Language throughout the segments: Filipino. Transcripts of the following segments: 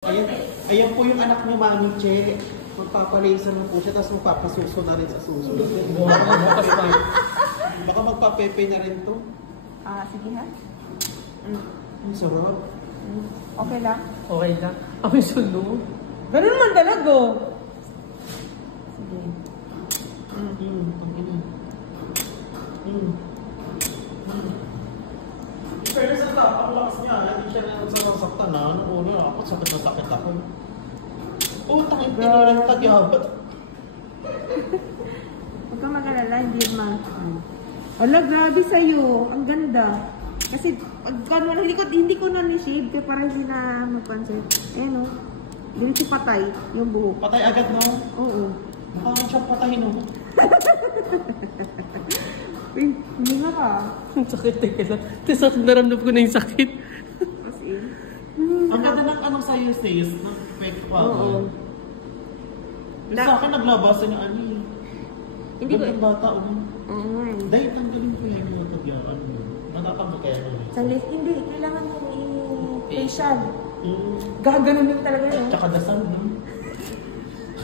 Ayan, ayan po yung anak ni Mami Che. Magpapalaser na po siya, tapos magpapasuso na rin sa susunod. Baka magpapepe na rin to. Sige ha. Ang sarap. Okay lang? Okay lang. Ang sunod. Ganun naman talaga. Sige. Pero sa ang lakas niya, hindi siya nasasaktan na. Ano una, ako sakit na sakit ako. Oh, tangin tinilang tagyabat. Huwag ka mag-alala, hindi Ala, grabe sa'yo. Ang ganda. Kasi, hindi ko na ni-shave kaya para hindi na magpansin. Ayan o. Diretso patay yung buhok. Patay agad, no? Oo. Baka siya patay, no? Hindi nga ka. Ang sakit, teka lang. Tapos naramdam ko na yung sakit. As in. Ang ganda ng anong sa'yo, sis, ng fake wall. Oo. Yung sa akin, naglabasan yung ano eh. Hindi ko. Yung bata, Oo nga eh. Dahil tanggalin ko yan yung tagyakan mo. Manaka mo kaya mo. Sa left, hindi. Kailangan mo i-facial. Mm. Gaganon din talaga no? Tsaka dasal, no?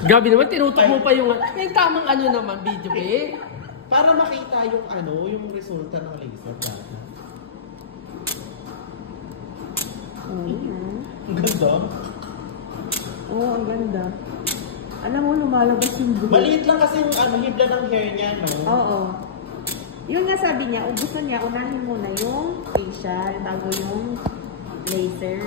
Gabi naman, tinutok mo pa yung tamang ano naman, video eh. Para makita yung ano, yung resulta ng laser data. Ang ganda. Oo, ang ganda. Alam mo, lumalabas yung buhok. Maliit lang kasi yung ano, hibla ng hair niya, no? Oo. Yun nga sabi niya, gusto niya, unahin muna yung facial, bago yung laser.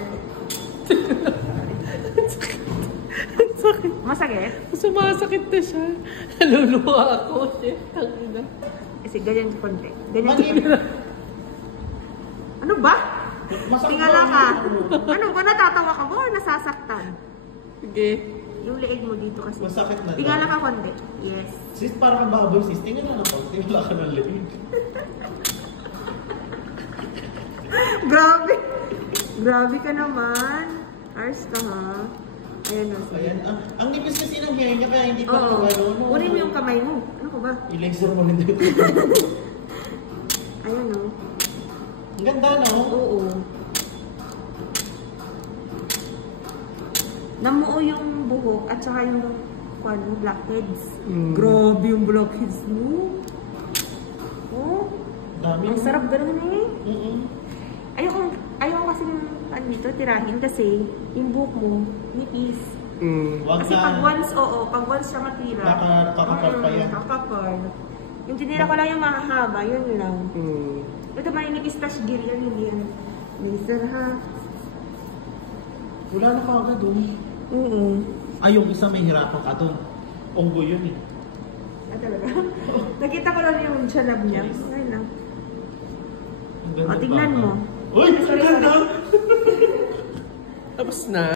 Sakit. Masakit? Sumasakit na siya. Naluluwa ako. Shit, tangina. Kasi ganyan sa konti. Ganyan sa Mali. konti. Ano ba? Masakit Tingala ba? ka. Ano ba? Natatawa ka ba o nasasaktan? Sige. Yung leeg mo dito kasi. Masakit na. Tingala ka konti. Yes. Sis, parang ang baboy, sis. Tingnan na lang. Tingala ka ng leeg. Grabe. Grabe ka naman. Ars ka ha. Ayan o. Ayan. Ang nipis kasi ng hair niya, kaya hindi pa Oo. ano. Unin mo yung kamay mo. Ano ko ba? I-laser mo rin dito. Ayan o. Ang ganda, no? Oo. Namuo yung buhok at saka yung blackheads. Grabe yung blackheads mo. Oh. Dami. Ang sarap ganun eh. Ayoko kasi dito tirahin kasi yung buhok mo nipis. Wag Kasi na. pag once siya matira, Kakapal pa yan. kakapal. Yung tinira ko lang yung mahahaba, yun lang. Ito maninipis tas gear yan, hindi yan. Laser ha. Wala na kagad, Oo. Ay, yung isa may hirapan ka doon. Onggo yun eh. Talaga? Nakita ko lang yung shalab niya. Okay lang. Ang ganda O, tignan ba? mo. Uy! Ang ganda! Tapos na.